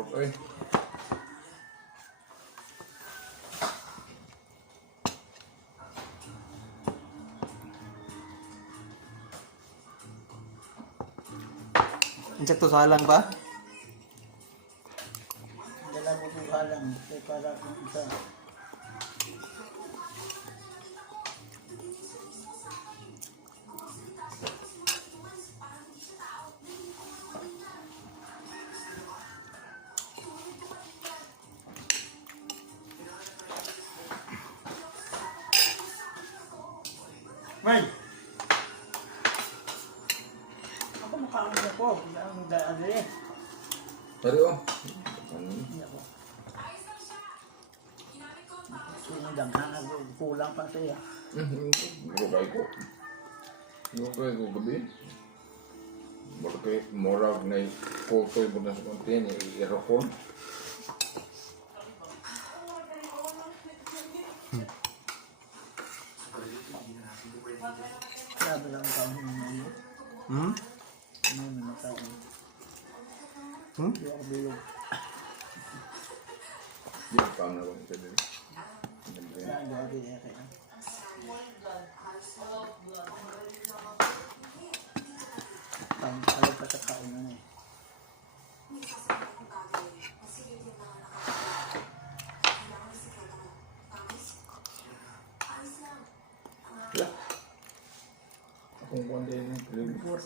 pork eh. Insakto sa halang pa? Dala mo kong halang. Kaya para kung isa. May! Ako makaon ako. Ang daan eh. Tari oh. Hindi ako. Sinidanghan ako. Kulang pa siya. Murag ko. Murag ko gabi. Murag na kotoy mo na sa kontin. I-erokon. Sabi lang ang taon mo. Hmm? Ano yung mga taon? Hmm? Hindi ako bilog. Di pa na ko nito din. Saan dati niya kaya? Alam pa sa taon na eh. Yeah. Akong kuwan din yung pilipur.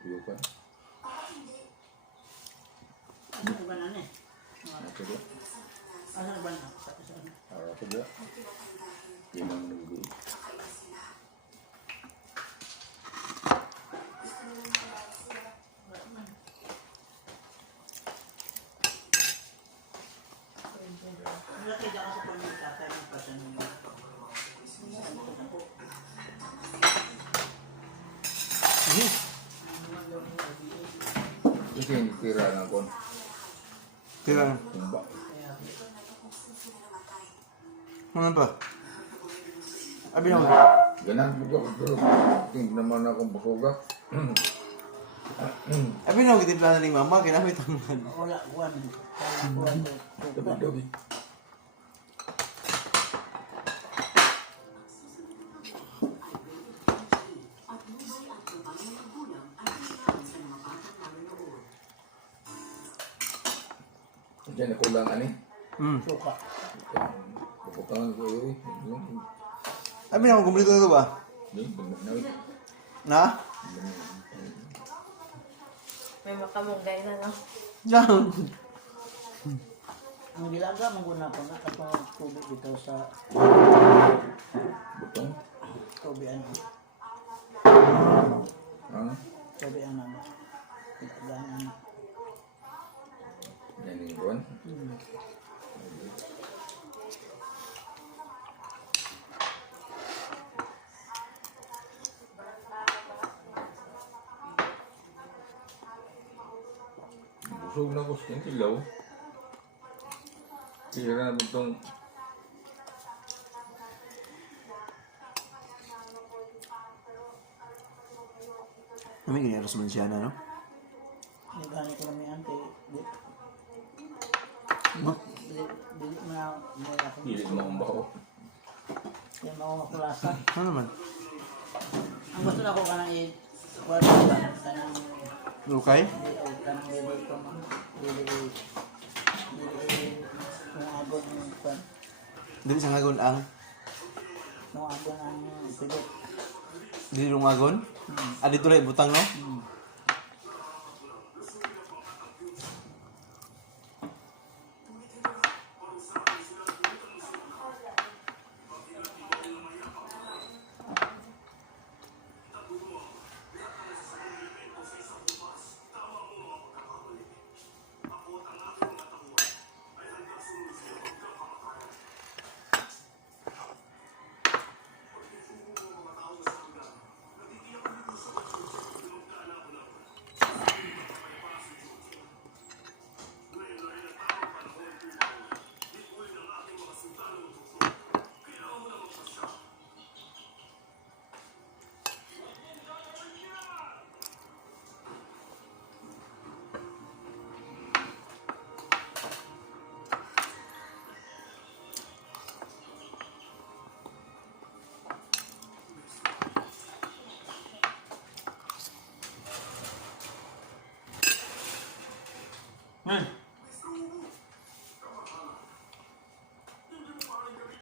Piyukan. Ano ba na eh? Ako ba? Ano ba na? Saan? Ako ba? Pinang nunggu. Malaki dyan ako sa pagkakatay ng pasan mo. Ito yung tira ng kon. Tira. Kumba. Ano pa? Abi na mo. Ganang buka ko pero tingin naman akong busuga. Abi na mo kitipla na ni mama. Kinamit ang Wala, kuwan. Kuwan ko. Dabi-dabi. Diyan na kulang ani. Suka. Puputangan ko eh. Abi na mo kumplito na ito ba? Na? May makamunggay na, no? Diyan. Ang dilaga, maguna ko na katong tubig dito sa Butong. tubig ano. Tubig ano na. Dilaga na. Yan yung kuwan. Busog na gusto yung ilaw. Tira na itong Kami ganyan sa Mansiana, no? Nagani ko namin ante. Dili na may ako. pilit mo ang baho. Yung mga makulasan. Ano naman? Ang gusto na ko kanang i-kuwan ba? Kanang Lukay? kanang dili ko man. Dili yung agon yung kuwan. Dili sa ngagon ang Yung agon ang pilot. dili lungagon? Ah, dito rin butang, no? Man.